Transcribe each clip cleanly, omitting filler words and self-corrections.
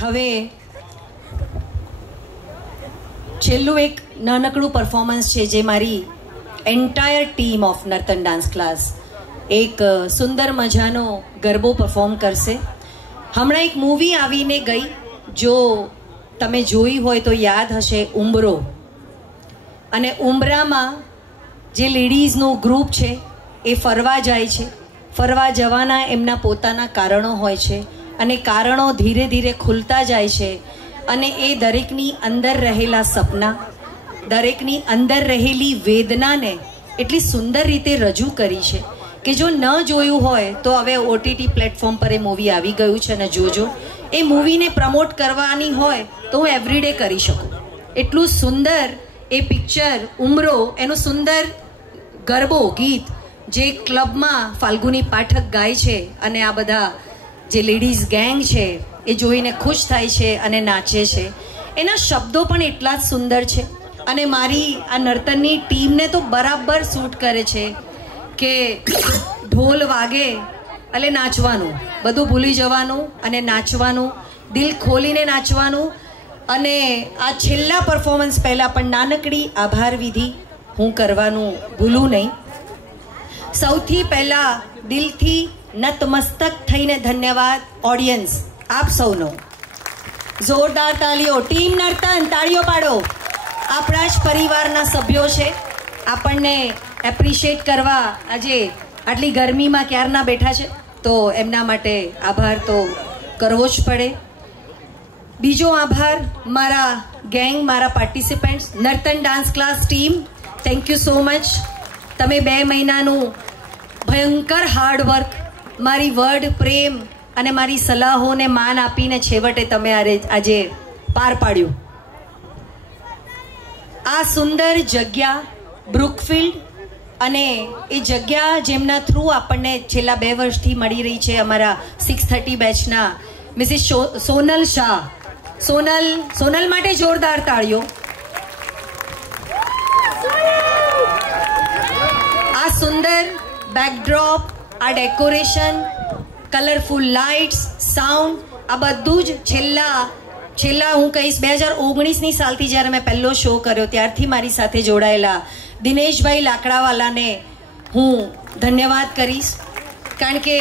હવે છેલ્લું એક નાનકડું પરફોર્મન્સ છે જે મારી entire team of Nartan dance class એક સુંદર મજાનો ગરબો પરફોર્મ કરશે. હમણાં એક મૂવી આવીને ગઈ, જો તમે જોઈ હોય તો યાદ હશે, ઉંબરો. અને ઉંબરામાં જે લેડીઝનું ગ્રુપ છે એ ફરવા જાય છે. ફરવા જવાના એમના પોતાના કારણો હોય છે અને કારણો ધીરે ધીરે ખુલતા જાય છે. અને એ દરેકની અંદર રહેલા સપના, દરેકની અંદર રહેલી વેદનાને એટલી સુંદર રીતે રજૂ કરી છે કે જો ન જોયું હોય તો હવે ઓટીટી પ્લેટફોર્મ પર એ મૂવી આવી ગયું છે અને જોજો. એ મૂવીને પ્રમોટ કરવાની હોય તો હું એવરીડે કરી શકું. એટલું સુંદર એ પિક્ચર ઉમરો, એનું સુંદર ગરબો ગીત જે ક્લબમાં ફાલ્ગુની પાઠક ગાય છે અને આ બધા જે લેડીઝ ગેંગ છે એ જોઈને ખુશ થાય છે અને નાચે છે. એના શબ્દો પણ એટલા જ સુંદર છે અને મારી આ નર્તનની ટીમને તો બરાબર સૂટ કરે છે કે ઢોલ વાગે એટલે નાચવાનું, બધું ભૂલી જવાનું અને નાચવાનું, દિલ ખોલીને નાચવાનું. અને આ છેલ્લા પરફોર્મન્સ પહેલાં પણ નાનકડી આભાર વિધિ હું કરવાનું ભૂલું નહીં. સૌથી પહેલાં દિલથી નતમસ્તક થઈને ધન્યવાદ ઓડિયન્સ આપ સૌનો. જોરદાર તાળીઓ. ટીમ નર્તન, તાળીઓ પાડો. આપણા જ પરિવારના સભ્યો છે. આપણને એપ્રિશિએટ કરવા આજે આટલી ગરમીમાં ક્યારના બેઠા છે, તો એમના માટે આભાર તો કરવો જ પડે. બીજો આભાર મારા ગેંગ, મારા participants, Nartan dance class team, thank you so much. તમે 2 મહિનાનું ભયંકર હાર્ડવર્ક, મારી વર્ડ પ્રેમ અને મારી સલાહોને માન આપીને છેવટે તમે આજે પાર પાડ્યું. આ સુંદર જગ્યા બ્રુકફિલ્ડ, અને એ જગ્યા જેમના થ્રુ આપણને છેલ્લા 2 વર્ષથી મળી રહી છે, અમારા 630 બેચના મિસિસ સોનલ શાહ. સોનલ માટે જોરદાર તાળીઓ. આ સુંદર બેકડ્રોપ, આ ડેકોરેશન, કલરફુલ લાઇટ્સ, સાઉન્ડ, આ બધું જ છેલ્લા હું કહીશ 2019ની સાલથી જ્યારે મેં પહેલો શો કર્યો ત્યારથી મારી સાથે જોડાયેલા દિનેશભાઈ લાકડાવાલાને હું ધન્યવાદ કરીશ. કારણ કે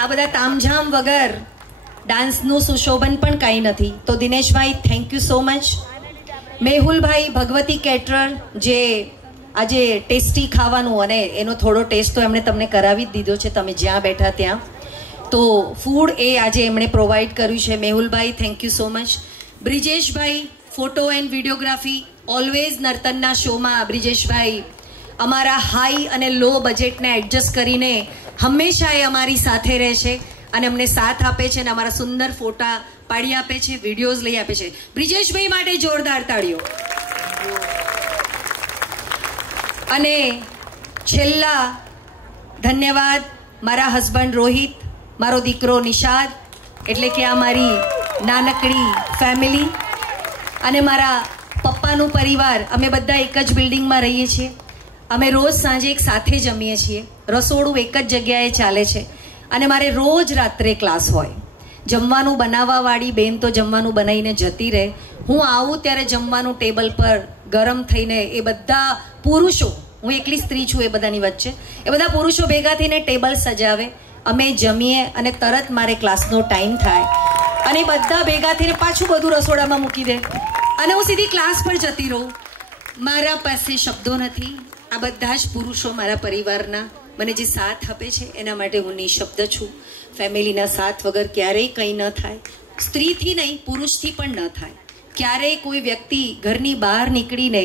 આ બધા તામઝામ વગર ડાન્સનું સુશોભન પણ કાંઈ નથી. તો Dineshbhai, thank you so much. Mehulbhai Bhagwati caterer, જે આજે ટેસ્ટી ખાવાનું, અને એનો થોડો ટેસ્ટ તો એમણે તમને કરાવી જ દીધો છે તમે જ્યાં બેઠા ત્યાં. તો ફૂડ એ આજે એમણે પ્રોવાઈડ કર્યું છે. Mehulbhai, thank you so much. Brijeshbhai, photo and videography, always નર્તનના શોમાં બ્રિજેશભાઈ અમારા હાઈ અને લો બજેટને એડજસ્ટ કરીને હંમેશા એ અમારી સાથે રહે છે અને અમને સાથ આપે છે અને અમારા સુંદર ફોટા પાડી આપે છે, વિડીયોઝ લઈ આપે છે. બ્રિજેશભાઈ માટે જોરદાર તાળીઓ. અને છેલ્લા ધન્યવાદ મારા હસબન્ડ રોહિત, મારો દીકરો નિષાદ, એટલે કે આ મારી નાનકડી ફેમિલી, અને મારા પપ્પાનું પરિવાર. અમે બધા એક જ બિલ્ડિંગમાં રહીએ છીએ. અમે રોજ સાંજે એક સાથે જમીએ છીએ. રસોડું એક જ જગ્યાએ ચાલે છે અને મારે રોજ રાત્રે ક્લાસ હોય. જમવાનું બનાવવાવાળી બેન તો જમવાનું બનાવીને જતી રહે. હું આવું ત્યારે જમવાનું ટેબલ પર ગરમ થઈને એ બધા પુરુષો, હું એકલી સ્ત્રી છું એ બધાની વચ્ચે, એ બધા પુરુષો ભેગા થઈને ટેબલ સજાવે, અમે જમીએ અને તરત મારે ક્લાસનો ટાઈમ થાય અને બધા ભેગા થઈને પાછું બધું રસોડામાં મૂકી દે અને હું સીધી ક્લાસ પર જતી રહું. મારા પાસે શબ્દો નથી. આ બધા જ પુરુષો મારા પરિવારના મને જે સાથ આપે છે એના માટે હું નિશબ્દ છું. ફેમિલીના સાથ વગર ક્યારેય કંઈ ન થાય. સ્ત્રીથી નહીં, પુરુષથી પણ ન થાય. ક્યારેય કોઈ વ્યક્તિ ઘરની બહાર નીકળીને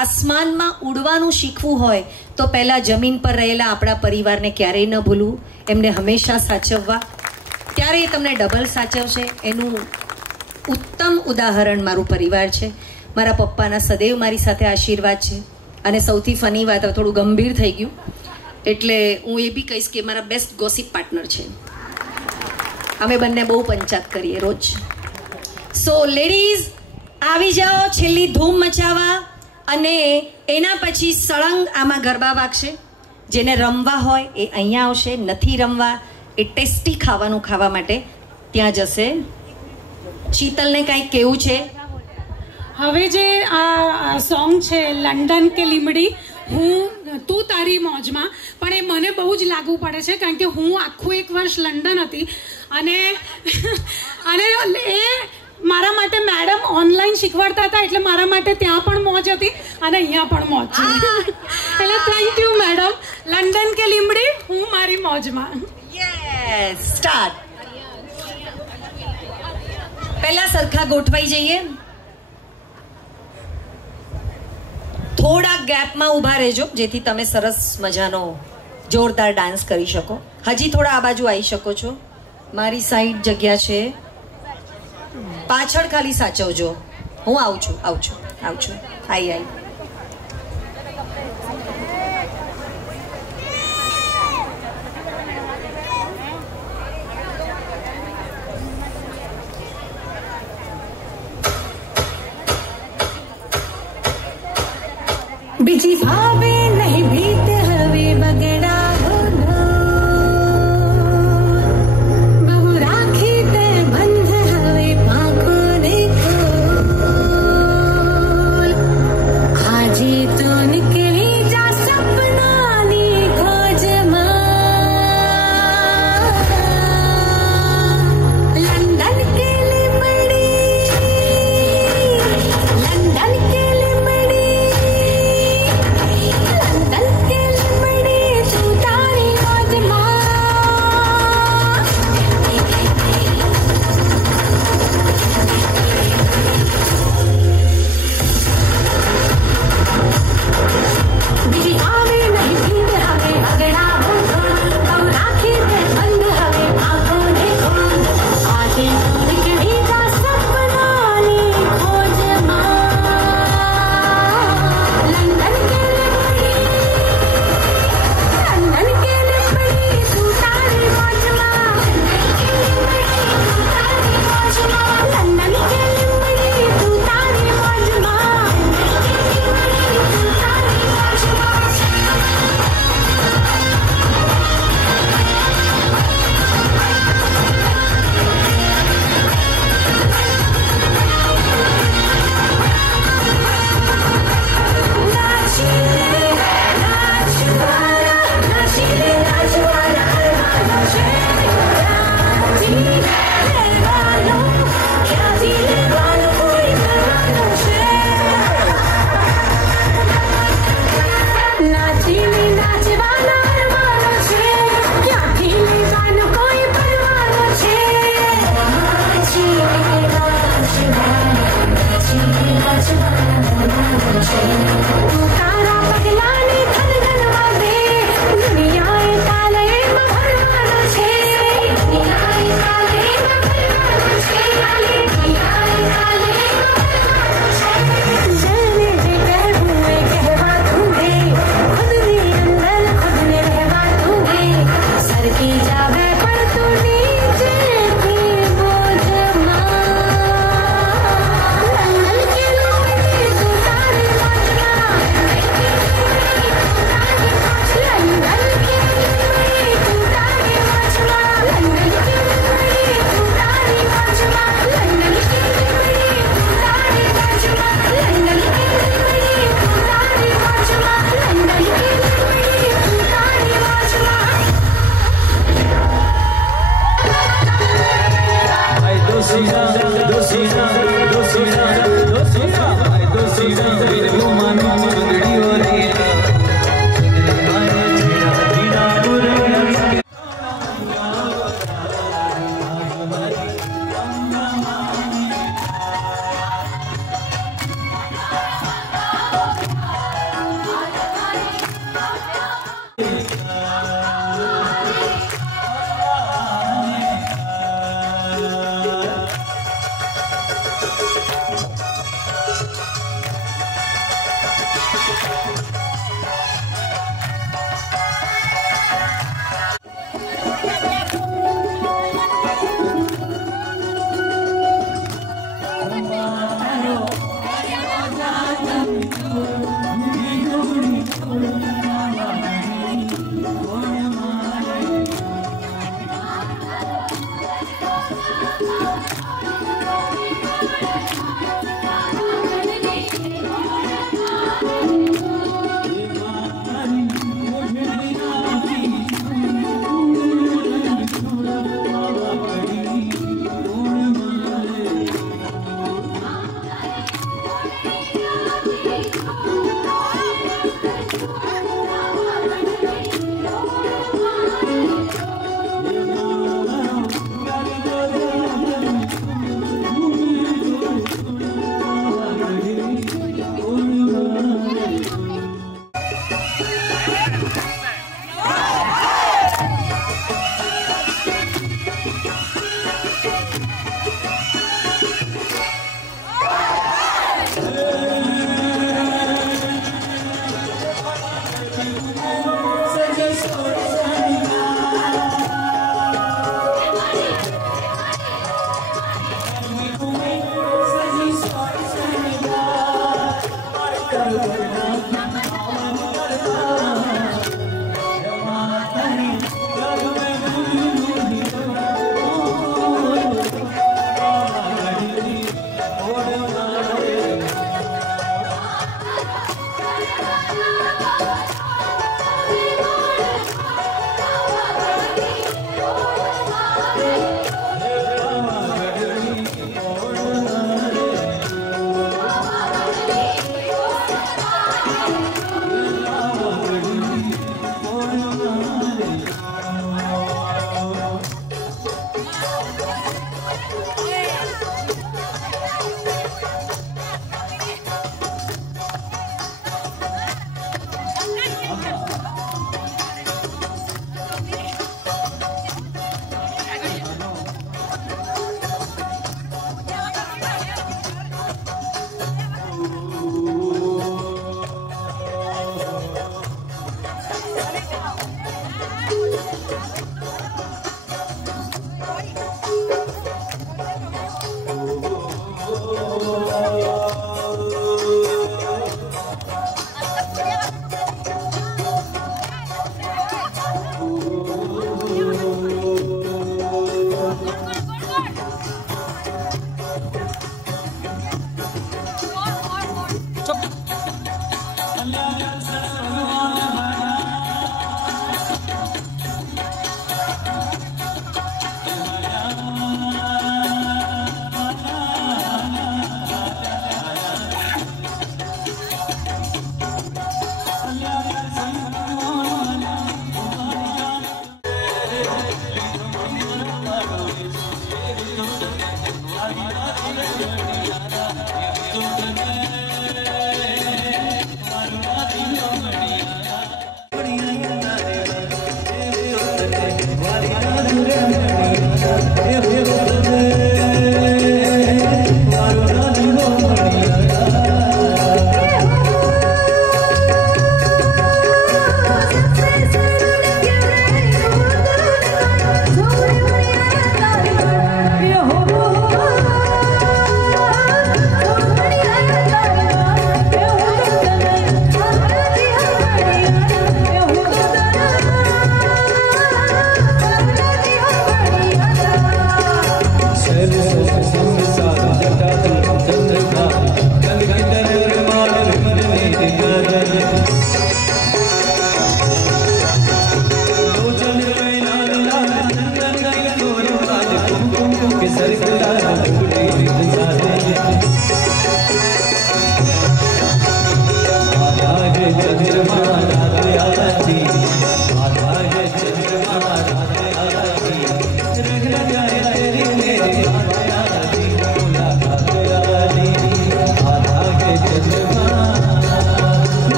આસમાનમાં ઉડવાનું શીખવું હોય તો પહેલાં જમીન પર રહેલા આપણા પરિવારને ક્યારેય ન ભૂલવું, એમને હંમેશા સાચવવા. ત્યારે એ તમને ડબલ સાચવશે. એનું ઉત્તમ ઉદાહરણ મારું પરિવાર છે. મારા પપ્પાના સદૈવ મારી સાથે આશીર્વાદ છે. અને સૌથી ફની વાત, હવે થોડું ગંભીર થઈ ગયું એટલે હું એ બી કહીશ કે મારા બેસ્ટ ગોસિપ પાર્ટનર છે. અમે બંને બહુ પંચાત કરીએ રોજ. સો લેડીઝ, આવી જાઓ છેલ્લી ધૂમ મચાવવા. અને એના પછી સળંગ આમાં ગરબા વાગશે. જેને રમવા હોય એ અહીંયા આવશે, નથી રમવા એ ટેસ્ટી ખાવાનું ખાવા માટે ત્યાં જશે. શીતલને કંઈક કેવું છે? હવે જે આ સોંગ છે લંડન કે લીમડી, હું તું તારી મોજમાં, પણ એ મને બહુ જ લાગુ પડે છે કારણ કે હું આખું એક વર્ષ લંડન હતી અને એ મારા માટે મેડમ ઓનલાઈન શીખવાડતા હતા, એટલે મારા માટે ત્યાં પણ મોજ હતી અને અહીંયા પણ મોજ છે. એટલે થેન્ક યુ મેડમ. લંડન કે લીમડી, હું મારી મોજમાં. Yes, start. પહેલા સરખા ગોઠવાઈ જઈએ. થોડા ગેપમાં ઊભા રહેજો જેથી તમે સરસ મજાનો જોરદાર ડાન્સ કરી શકો. હજી થોડા આ બાજુ આવી શકો છો. મારી સાઈડ જગ્યા છે, પાછળ ખાલી સાચવજો. હું આવું છું. આઈ. બીજી ભાવે નહીં ભીત હવે બગડા હોનો, બહુ રાખી તે બંધ હવે પાંખો ને ખોલ. આજે તો નીકળી જા સપનાની ખોજમાં. લંડન કે